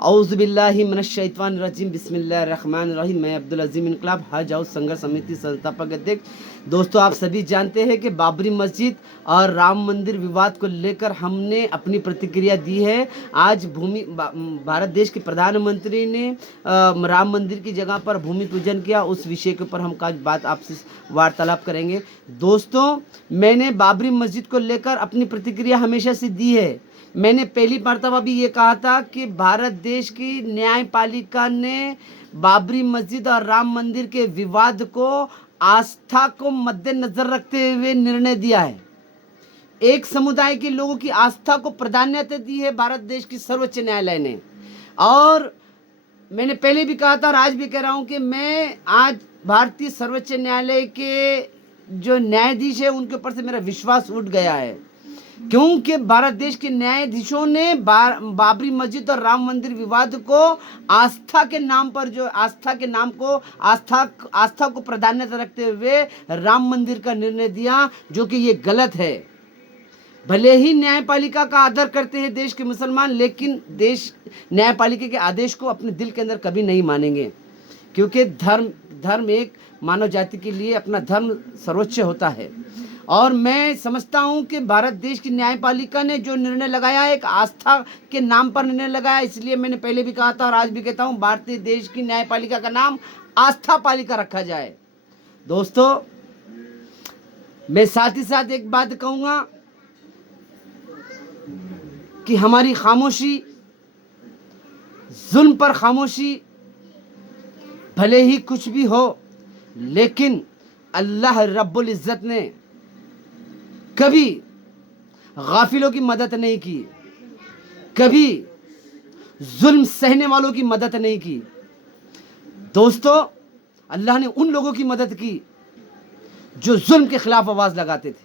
औज़ुबिल्लाहि मिनश्शैतानिर्रजीम बिस्मिल्लाहिर्रहमानिर्रहीम। मैं अब्दुल अजीम इनकलाब हज हाउस संघर्ष समिति संस्थापक अध्यक्ष। दोस्तों, आप सभी जानते हैं कि बाबरी मस्जिद और राम मंदिर विवाद को लेकर हमने अपनी प्रतिक्रिया दी है। आज भारत देश के प्रधानमंत्री ने राम मंदिर की जगह पर भूमि पूजन किया। उस विषय के ऊपर हम आज बात आपसे वार्तालाप करेंगे। दोस्तों, मैंने बाबरी मस्जिद को लेकर अपनी प्रतिक्रिया हमेशा से दी है। मैंने पहली मर्तबा भी ये कहा था कि भारत देश की न्यायपालिका ने बाबरी मस्जिद और राम मंदिर के विवाद को आस्था को मद्देनजर रखते हुए निर्णय दिया है। एक समुदाय के लोगों की आस्था को प्राधान्यता दी है भारत देश की सर्वोच्च न्यायालय ने। और मैंने पहले भी कहा था और आज भी कह रहा हूं कि मैं आज भारतीय सर्वोच्च न्यायालय के जो न्यायाधीश है उनके ऊपर से मेरा विश्वास उठ गया है, क्योंकि भारत देश के न्यायाधीशों ने बाबरी मस्जिद और राम मंदिर विवाद को आस्था के नाम को प्राधान्यता रखते हुए राम मंदिर का निर्णय दिया, जो कि ये गलत है। भले ही न्यायपालिका का आदर करते हैं देश के मुसलमान, लेकिन देश न्यायपालिका के आदेश को अपने दिल के अंदर कभी नहीं मानेंगे, क्योंकि धर्म एक मानव जाति के लिए अपना धर्म सर्वोच्च होता है। और मैं समझता हूं कि भारत देश की न्यायपालिका ने जो निर्णय लगाया है एक आस्था के नाम पर निर्णय लगाया। इसलिए मैंने पहले भी कहा था और आज भी कहता हूं, भारतीय देश की न्यायपालिका का नाम आस्था पालिका रखा जाए। दोस्तों, मैं साथ ही साथ एक बात कहूंगा कि हमारी खामोशी, जुल्म पर खामोशी, भले ही कुछ भी हो, लेकिन अल्लाह रब्बुल इज़्ज़त ने कभी गाफिलों की मदद नहीं की, कभी जुल्म सहने वालों की मदद नहीं की। दोस्तों, अल्लाह ने उन लोगों की मदद की जो जुल्म के खिलाफ आवाज़ लगाते थे।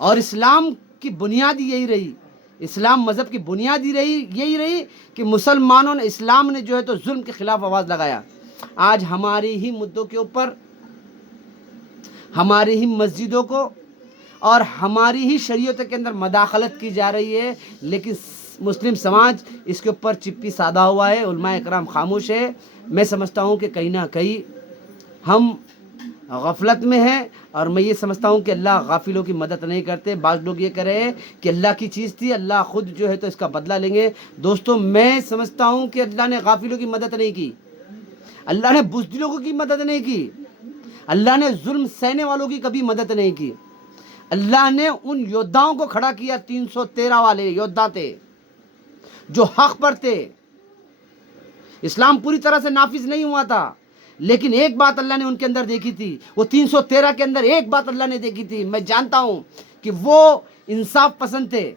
और इस्लाम की बुनियाद यही रही, इस्लाम मज़हब की बुनियाद यही रही कि मुसलमानों ने, इस्लाम ने जो है तो जुल्म के खिलाफ आवाज़ लगाया। आज हमारी ही मुद्दों के ऊपर, हमारी ही मस्जिदों को और हमारी ही शरीयत के अंदर मदाखलत की जा रही है, लेकिन मुस्लिम समाज इसके ऊपर चिप्पी साधा हुआ है, उलमाए कराम खामोश है। मैं समझता हूँ कि कहीं ना कहीं हम गफलत में हैं, और मैं ये समझता हूँ कि अल्लाह गाफिलों की मदद नहीं करते। बाज़ लोग ये कह रहे हैं कि अल्लाह की चीज़ थी, अल्लाह खुद जो है तो इसका बदला लेंगे। दोस्तों, मैं समझता हूँ कि अल्लाह ने गाफिलों की मदद नहीं की, अल्लाह ने बुज़दिलों की मदद नहीं की, अल्लाह ने जुल्म सहने वालों की कभी मदद नहीं की। अल्लाह ने उन योद्धाओं को खड़ा किया, 313 वाले योद्धा थे जो हक पर थे। इस्लाम पूरी तरह से नाफिज नहीं हुआ था, लेकिन एक बात अल्लाह ने उनके अंदर देखी थी, वो 313 के अंदर एक बात अल्लाह ने देखी थी। मैं जानता हूं कि वो इंसाफ पसंद थे,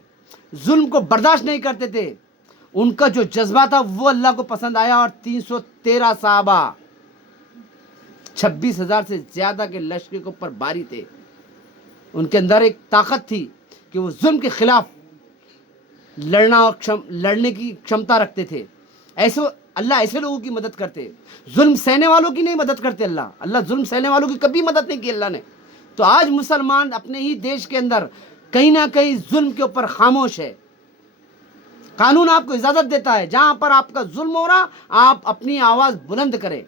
जुल्म को बर्दाश्त नहीं करते थे। उनका जो जज्बा था वो अल्लाह को पसंद आया, और 313 साहबा 26,000 से ज्यादा के लश्कर के ऊपर भारी थे। उनके अंदर एक ताकत थी कि वो जुल्म के खिलाफ लड़ने की क्षमता रखते थे। अल्लाह ऐसे लोगों की मदद करते, जुल्म सहने वालों की नहीं मदद करते। अल्लाह जुल्म सहने वालों की कभी मदद नहीं की अल्लाह ने। तो आज मुसलमान अपने ही देश के अंदर कहीं ना कहीं जुल्म के ऊपर खामोश है। कानून आपको इजाजत देता है, जहां पर आपका जुल्म हो रहा आप अपनी आवाज बुलंद करें।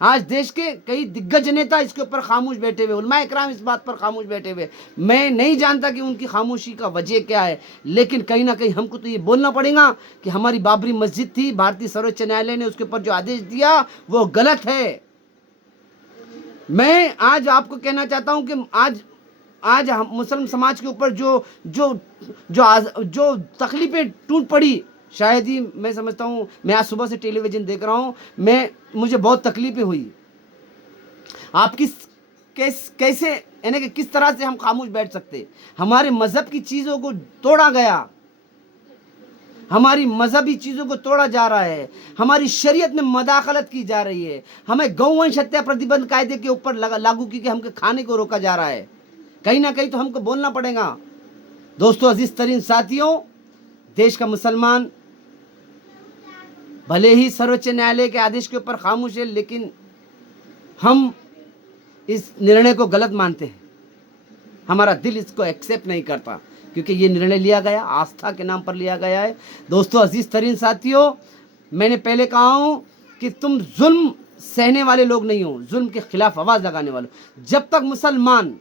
आज देश के कई दिग्गज नेता इसके ऊपर खामोश बैठे हुए, उलमाए इकराम इस बात पर खामोश बैठे हुए। मैं नहीं जानता कि उनकी खामोशी का वजह क्या है, लेकिन कहीं ना कहीं हमको तो ये बोलना पड़ेगा कि हमारी बाबरी मस्जिद थी, भारतीय सर्वोच्च न्यायालय ने उसके ऊपर जो आदेश दिया वो गलत है। मैं आज आपको कहना चाहता हूं कि आज हम मुस्लिम समाज के ऊपर जो जो जो जो तकलीफें टूट पड़ी, शायद ही, मैं समझता हूँ, मैं आज सुबह से टेलीविज़न देख रहा हूँ, मुझे बहुत तकलीफें हुई। आप कैसे यानी कि किस तरह से हम खामोश बैठ सकते? हमारे मज़हब की चीज़ों को तोड़ा गया, हमारी मजहबी चीज़ों को तोड़ा जा रहा है, हमारी शरीयत में मदाखलत की जा रही है, हमें गौवंश हत्या प्रतिबंध कायदे के ऊपर लागू की हमके खाने को रोका जा रहा है। कहीं ना कहीं तो हमको बोलना पड़ेगा। दोस्तों, अजीज तरीन साथियों, देश का मुसलमान भले ही सर्वोच्च न्यायालय के आदेश के ऊपर खामोश है, लेकिन हम इस निर्णय को गलत मानते हैं। हमारा दिल इसको एक्सेप्ट नहीं करता, क्योंकि ये निर्णय लिया गया आस्था के नाम पर लिया गया है। दोस्तों, अजीज तरीन साथियों, मैंने पहले कहा हूँ कि तुम जुल्म सहने वाले लोग नहीं हो, जुल्म के खिलाफ आवाज़ लगाने वाले। जब तक मुसलमान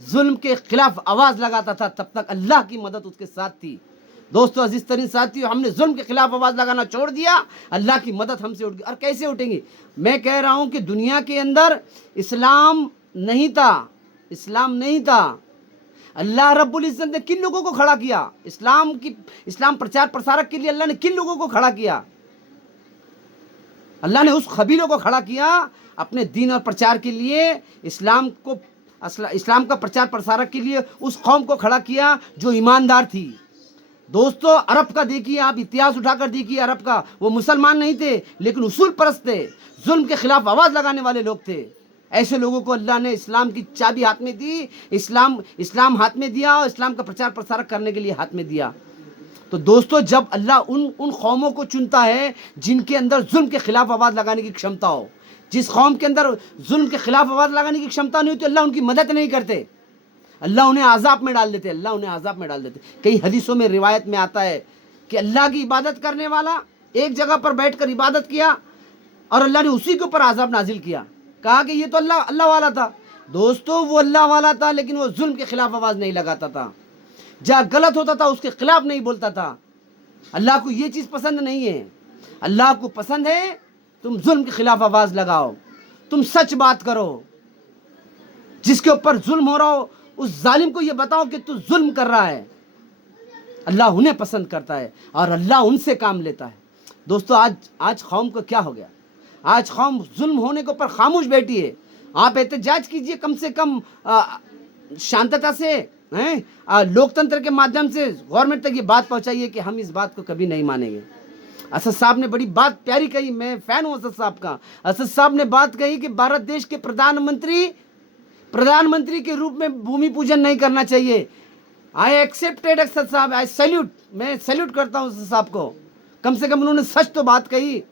जुल्म के खिलाफ आवाज़ लगाता था तब तक अल्लाह की मदद उसके साथ थी। दोस्तों अजीज तरीन साथियों, हमने जुल्म के खिलाफ आवाज़ लगाना छोड़ दिया, अल्लाह की मदद हमसे उठ गई। और कैसे उठेंगी? मैं कह रहा हूँ कि दुनिया के अंदर इस्लाम नहीं था, इस्लाम नहीं था। अल्लाह रब्बुल इज़्ज़त ने किन लोगों को खड़ा किया? इस्लाम प्रचार प्रसारक के लिए अल्लाह ने किन लोगों को खड़ा किया? अल्लाह ने उस कबीलों को खड़ा किया अपने दीन और प्रचार के लिए, इस्लाम का प्रचार प्रसारक के लिए उस कौम को खड़ा किया जो ईमानदार थी। दोस्तों अरब का देखिए, आप इतिहास उठाकर देखिए अरब का, वो मुसलमान नहीं थे लेकिन उसूल परस्त थे, जुल्म के खिलाफ आवाज़ लगाने वाले लोग थे। ऐसे लोगों को अल्लाह ने इस्लाम की चाबी हाथ में दी, इस्लाम हाथ में दिया और इस्लाम का प्रचार प्रसार करने के लिए हाथ में दिया। तो दोस्तों जब अल्लाह उन कौमों को चुनता है जिनके अंदर जुल्म के खिलाफ आवाज़ लगाने की क्षमता हो, जिस कौम के अंदर जुल्म के खिलाफ आवाज़ लगाने की क्षमता नहीं होती, अल्लाह उनकी मदद नहीं करते, अल्लाह उन्हें आज़ाब में डाल देते, अल्लाह उन्हें आज़ाब में डाल देते। कई हदीसों में रिवायत में आता है कि अल्लाह की इबादत करने वाला एक जगह पर बैठकर इबादत किया और अल्लाह ने उसी के ऊपर आज़ाब नाजिल किया, कहा कि ये तो अल्लाह वाला था। दोस्तों वो अल्लाह वाला था लेकिन वो जुल्म के खिलाफ आवाज़ नहीं लगाता था, जहाँ गलत होता था उसके खिलाफ नहीं बोलता था। अल्लाह को ये चीज़ पसंद नहीं है। अल्लाह को पसंद है तुम जुल्म के खिलाफ आवाज़ लगाओ, तुम सच बात करो, जिसके ऊपर जुल्म हो रहा हो उस जालिम को ये बताओ कि तू जुल्म कर रहा है। अल्लाह उन्हें पसंद करता है और अल्लाह उनसे काम लेता है। दोस्तों आज कौम को क्या हो गया? आज कौम जुल्म होने के ऊपर खामोश बैठी है। आप एहतजाज कीजिए, कम से कम शांतता से, लोकतंत्र के माध्यम से गवर्नमेंट तक ये बात पहुंचाइए कि हम इस बात को कभी नहीं मानेंगे। असद साहब ने बड़ी बात प्यारी कही, मैं फ़ैन हूँ असद साहब का। असद साहब ने बात कही कि भारत देश के प्रधानमंत्री के रूप में भूमि पूजन नहीं करना चाहिए। आई एक्सेप्टेड असद साहब, आई सैल्यूट, मैं सैल्यूट करता हूँ असद साहब को। कम से कम उन्होंने सच तो बात कही।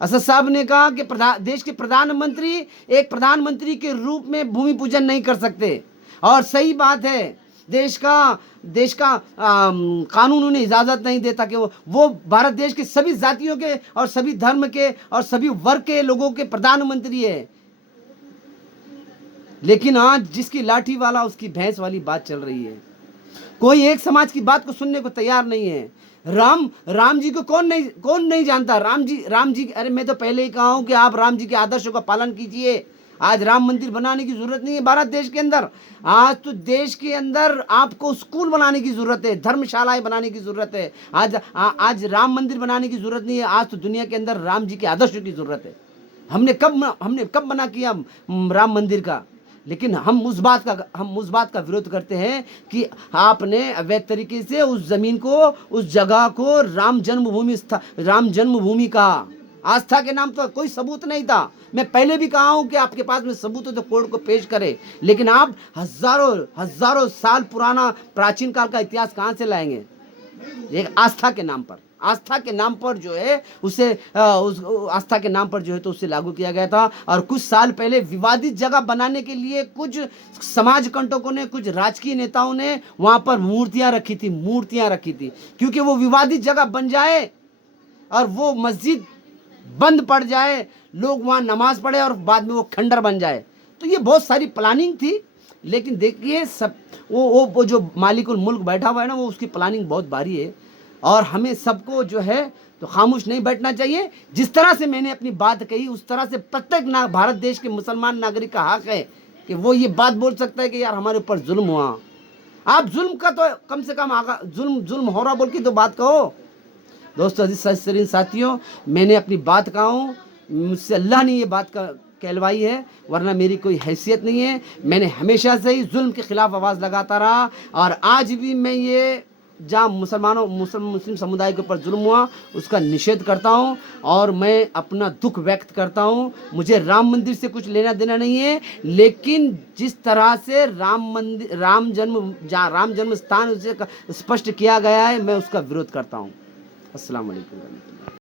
असद साहब ने कहा कि देश के प्रधानमंत्री एक प्रधानमंत्री के रूप में भूमि पूजन नहीं कर सकते, और सही बात है। देश का कानून उन्हें इजाज़त नहीं देता कि वो भारत देश के सभी जातियों के और सभी धर्म के और सभी वर्ग के लोगों के प्रधानमंत्री है। लेकिन आज जिसकी लाठी वाला उसकी भैंस वाली बात चल रही है। कोई एक समाज की बात को सुनने को तैयार नहीं है। राम जी को कौन नहीं जानता? राम जी, अरे मैं तो पहले ही कहा हूं कि आप राम जी के आदर्शों का पालन कीजिए। आज राम मंदिर बनाने की जरूरत नहीं है भारत देश के अंदर। आज तो देश के अंदर आपको स्कूल बनाने की जरूरत है, धर्मशालाएं बनाने की जरूरत है। आज राम मंदिर बनाने की जरूरत नहीं है। आज तो दुनिया के अंदर राम जी के आदर्शों की जरूरत है। हमने कब मना किया राम मंदिर का? लेकिन हम उस बात का विरोध करते हैं कि आपने अवैध तरीके से उस जमीन को, उस जगह को राम जन्मभूमि का आस्था के नाम पर कोई सबूत नहीं था। मैं पहले भी कहा हूं कि आपके पास में सबूत हो तो कोर्ट को पेश करें, लेकिन आप हजारों साल पुराना प्राचीन काल का इतिहास कहां से लाएंगे? एक आस्था के नाम पर जो है उसे उस आस्था के नाम पर जो है तो उसे लागू किया गया था। और कुछ साल पहले विवादित जगह बनाने के लिए कुछ समाज कंटकों ने, कुछ राजकीय नेताओं ने वहां पर मूर्तियां रखी थी, क्योंकि वो विवादित जगह बन जाए और वो मस्जिद बंद पड़ जाए, लोग वहाँ नमाज पढ़े और बाद में वो खंडर बन जाए। तो ये बहुत सारी प्लानिंग थी। लेकिन देखिए सब वो जो मालिकुल मुल्क बैठा हुआ है ना, वो उसकी प्लानिंग बहुत भारी है। और हमें सबको जो है तो खामोश नहीं बैठना चाहिए। जिस तरह से मैंने अपनी बात कही उस तरह से प्रत्येक भारत देश के मुसलमान नागरिक का हक है कि वो ये बात बोल सकता है कि यार हमारे ऊपर जुल्म हुआ। आप जुल्म का तो कम से कम जुल्म हो रहा बोल के तो बात कहो। दोस्तों अजीज साथियों, मैंने अपनी बात कहा हूँ, मुझसे अल्लाह ने ये बात कहलवाई है, वरना मेरी कोई हैसियत नहीं है। मैंने हमेशा से ही जुल्म के खिलाफ आवाज़ लगाता रहा और आज भी मैं ये जहाँ मुस्लिम समुदाय के ऊपर जुल्म हुआ उसका निषेध करता हूँ और मैं अपना दुख व्यक्त करता हूँ। मुझे राम मंदिर से कुछ लेना देना नहीं है, लेकिन जिस तरह से राम जन्म स्थान उसे स्पष्ट किया गया है, मैं उसका विरोध करता हूँ। अस्सलाम वालेकुम।